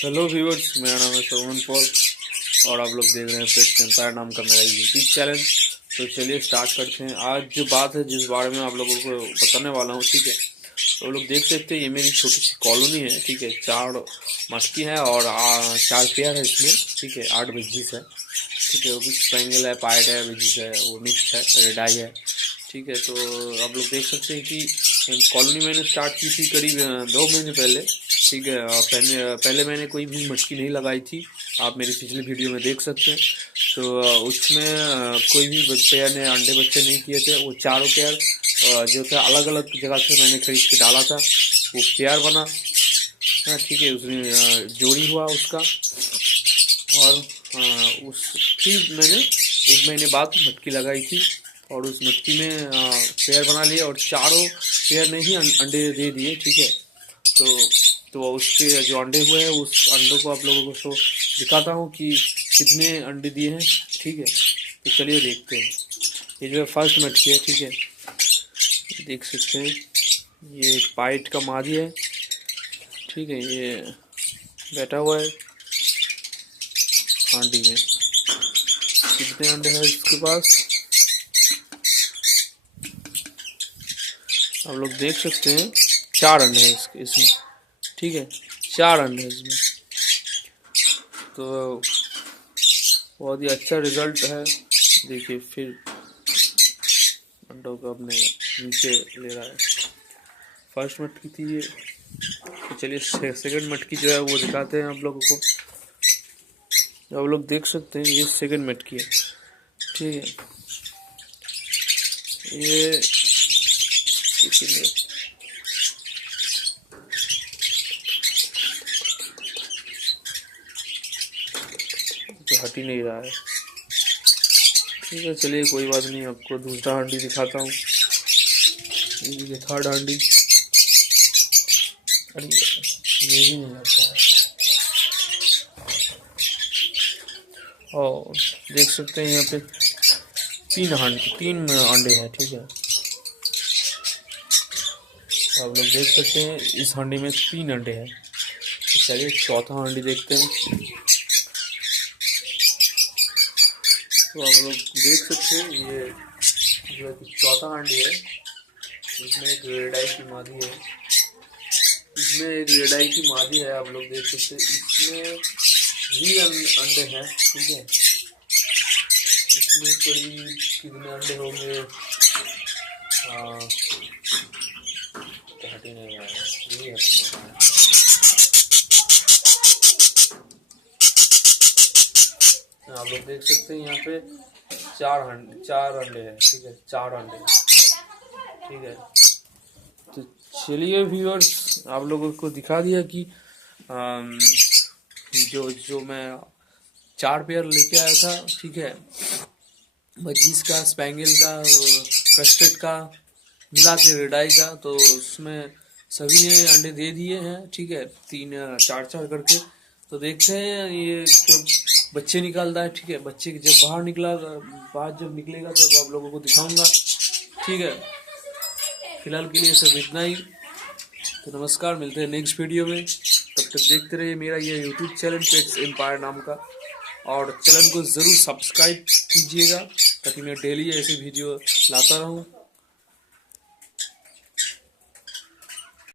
Hello viewers, मेरा नाम है सोमन पॉल और आप लोग देख रहे हैं पेट्स एम्पायर नाम का मेरा यूट्यूब चैनल। तो चलिए स्टार्ट करते हैं। आज जो बात है जिस बारे में आप लोगों को बताने वाला हूँ, ठीक है। तो लोग देख सकते हैं ये मेरी छोटी सी कॉलोनी है, ठीक है। 4 मटकी है और 4 पेयर है इसमें, ठीक है। 8 बजीज है, ठीक है। वो भी स्पेंगल है, पाइट है, बजीज है, वो मिक्स है, रेड आई है, ठीक है। तो आप लोग देख सकते हैं कि कॉलोनी मैंने स्टार्ट की थी करीब 2 महीने पहले, ठीक है। पहले मैंने कोई भी मटकी नहीं लगाई थी, आप मेरी पिछली वीडियो में देख सकते हैं। तो उसमें कोई भी पेयर ने अंडे बच्चे नहीं किए थे। वो चारों पेयर जो थे अलग अलग जगह से मैंने खरीद के डाला था। वो पेयर बना, हाँ, ठीक है। उसमें जोड़ी हुआ उसका, और उस फिर मैंने 1 महीने बाद मटकी लगाई थी और उस मटकी में पेयर बना लिए और चारों पेयर ने ही अंडे दे दिए, ठीक है। तो उसके जो अंडे हुए हैं उस अंडों को आप लोगों को दिखाता हूँ कि कितने अंडे दिए हैं, ठीक है। तो चलिए देखते हैं। ये जो है फर्स्ट मटकी है, ठीक है। देख सकते हैं ये पाइट का मादी है, ठीक है। ये बैठा हुआ है हांडी में। कितने अंडे हैं इसके पास आप लोग देख सकते हैं। 4 अंडे हैं इसमें, ठीक है। 4 अंडे इसमें, तो बहुत ही अच्छा रिजल्ट है। देखिए फिर अंडों को अपने नीचे ले रहा है। फर्स्ट मटकी थी ये, तो चलिए सेकंड मटकी जो है वो दिखाते हैं आप लोगों को। आप लोग देख सकते हैं ये सेकंड मटकी है, ठीक है। ये तो हट ही नहीं रहा है, ठीक है। चलिए कोई बात नहीं, आपको दूसरा हांडी दिखाता हूँ। ये थर्ड हांडी, अरे ये भी नहीं लगता है। और देख सकते हैं यहाँ पे 3 अंडे हैं, ठीक है। आप लोग देख सकते हैं इस हांडी में 3 अंडे हैं। तो चलिए चौथा हांडी देखते हैं। तो आप लोग देख सकते हैं ये जो है कि चौथा हांडी है। इसमें एक रेड आई की मादी है, आप लोग देख सकते हैं। इसमें भी अंडे हैं, ठीक है। इसमें करीब कितने अंडे होंगे, हटी नहीं रहा है, ये हटी नहीं रहा है। आप लोग देख सकते हैं यहाँ पे 4 अंडे हैं, ठीक है। 4 अंडे, ठीक है। तो चलिए व्यूअर्स, आप लोगों को दिखा दिया कि जो मैं 4 पेयर लेके आया था, ठीक है। बजीज का, स्पेंगल का, कस्टर्ड का मिला के रेड आई का, तो उसमें सभी ने अंडे दे दिए हैं, ठीक है। 3-4 करके। तो देखते हैं ये जो बच्चे निकालता है, ठीक है। बच्चे जब बाहर जब निकलेगा तब आप लोगों को दिखाऊंगा, ठीक है। फिलहाल के लिए सब इतना ही। तो नमस्कार, मिलते हैं नेक्स्ट वीडियो में। तब तक देखते रहिए मेरा ये यूट्यूब चैनल पेट्स एम्पायर नाम का, और चैनल को ज़रूर सब्सक्राइब कीजिएगा ताकि मैं डेली ऐसे वीडियो लाता रहूं।